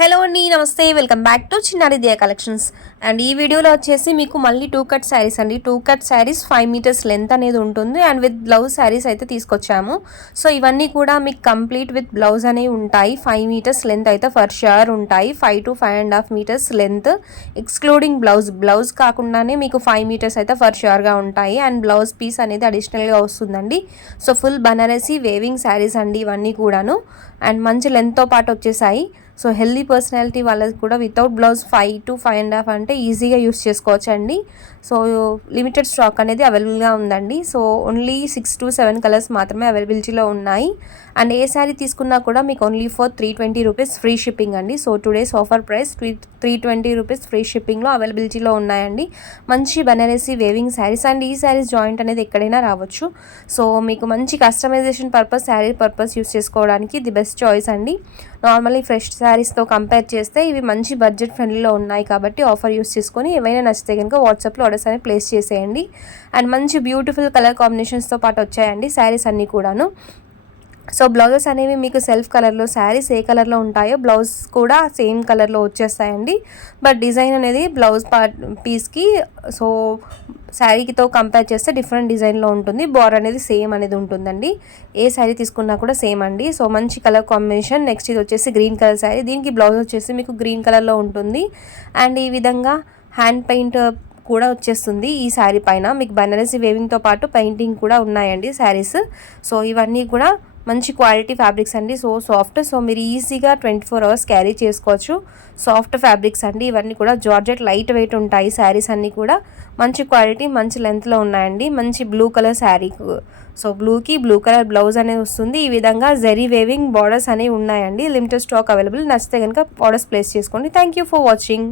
Hello అండి, నమస్తే. Welcome back to చిన్నారి దియా కలెక్షన్స్. అండ్ ఈ వీడియోలో వచ్చేసి మీకు మళ్ళీ 2 కట్ శారీస్ అండి. 2 కట్ శారీస్ 5 మీటర్స్ లెంత్ అనేది ఉంటుంది. అండ్ విత్ బ్లౌజ్ శారీస్ అయితే తీసుకొచ్చాము. సో ఇవన్నీ కూడా మీకు కంప్లీట్ విత్ బ్లౌజ్ అనేవి ఉంటాయి. 5 మీటర్స్ లెంత్ అయితే ఫర్ ష్యూర్ ఉంటాయి. 5 to 5.5 metres length excluding blouse కాకుండానే మీకు 5 మీటర్స్ అయితే ఫర్ ష్యూర్గా ఉంటాయి. అండ్ బ్లౌజ్ పీస్ అనేది అడిషనల్గా వస్తుందండి. So full Banarasi weaving saris అండి ఇవన్నీ కూడాను. అండ్ మంచి లెంత్తో పాటు వచ్చేసాయి. సో హెల్దీ పర్సనాలిటీ వాళ్ళకి కూడా వితౌట్ బ్లౌజ్ 5 to 5.5 అంటే ఈజీగా యూస్ చేసుకోవచ్చు అండి. సో లిమిటెడ్ స్టాక్ అనేది అవైలబుల్గా ఉందండి. సో ఓన్లీ 6 to 7 కలర్స్ మాత్రమే అవైలబిలిటీలో ఉన్నాయి. అండ్ ఏ శారీ తీసుకున్నా కూడా మీకు only for 320 rupees free shipping అండి. So today's offer price 320 rupees free షిప్పింగ్లో అవైలబిలిటీలో ఉన్నాయండి. మంచి బనారసీ వేవింగ్ శారీస్. అండ్ ఈ శారీస్ జాయింట్ అనేది ఎక్కడైనా రావచ్చు. సో మీకు మంచి customisation purpose, sari purpose use చేసుకోవడానికి ది బెస్ట్ చాయిస్ అండి. నార్మల్లీ ఫ్రెష్ శారీస్తో కంపేర్ చేస్తే ఇవి మంచి బడ్జెట్ ఫ్రెండ్లీలో ఉన్నాయి కాబట్టి ఆఫర్ యూస్ చేసుకొని ఏవైనా నచ్చితే కనుక వాట్సాప్లో ఆర్డర్స్ అనేది ప్లేస్ చేసేయండి. అండ్ మంచి బ్యూటిఫుల్ కలర్ కాంబినేషన్స్తో పాటు వచ్చాయండి శారీస్ అన్నీ కూడాను. సో బ్లౌజెస్ అనేవి మీకు సెల్ఫ్ కలర్లో, శారీస్ ఏ కలర్లో ఉంటాయో బ్లౌజ్ కూడా సేమ్ కలర్లో వచ్చేస్తాయండి. బట్ డిజైన్ అనేది బ్లౌజ్ పీస్కి సో శారీతో కంపేర్ చేస్తే డిఫరెంట్ డిజైన్లో ఉంటుంది. బార్డర్ అనేది సేమ్ అనేది ఉంటుందండి. ఏ శారీ తీసుకున్నా కూడా సేమ్ అండి. సో మంచి కలర్ కాంబినేషన్. నెక్స్ట్ ఇది వచ్చేసి గ్రీన్ కలర్ శారీ. దీనికి బ్లౌజ్ వచ్చేసి మీకు గ్రీన్ కలర్లో ఉంటుంది. అండ్ ఈ విధంగా హ్యాండ్ పెయింట్ కూడా వచ్చేస్తుంది ఈ శారీ పైన. మీకు బనారసీ వేవింగ్తో పాటు పెయింటింగ్ కూడా ఉన్నాయండి శారీస్. సో ఇవన్నీ కూడా మంచి క్వాలిటీ ఫ్యాబ్రిక్స్ అండి. So soft. సో మీరు ఈజీగా 24 hours క్యారీ చేసుకోవచ్చు. సాఫ్ట్ ఫ్యాబ్రిక్స్ అండి ఇవన్నీ కూడా. జార్జెట్ లైట్ వెయిట్ ఉంటాయి శారీస్ అన్నీ కూడా. మంచి క్వాలిటీ, మంచి లెంత్లో ఉన్నాయండి. మంచి బ్లూ కలర్ శారీ. సో బ్లూకి బ్లూ కలర్ బ్లౌజ్ అనేది వస్తుంది. ఈ విధంగా జరీ వేవింగ్ బార్డర్స్ అనేవి ఉన్నాయండి. Limited stock available. నచ్చితే కనుక ఆర్డర్స్ ప్లేస్ చేసుకోండి. Thank you for watching.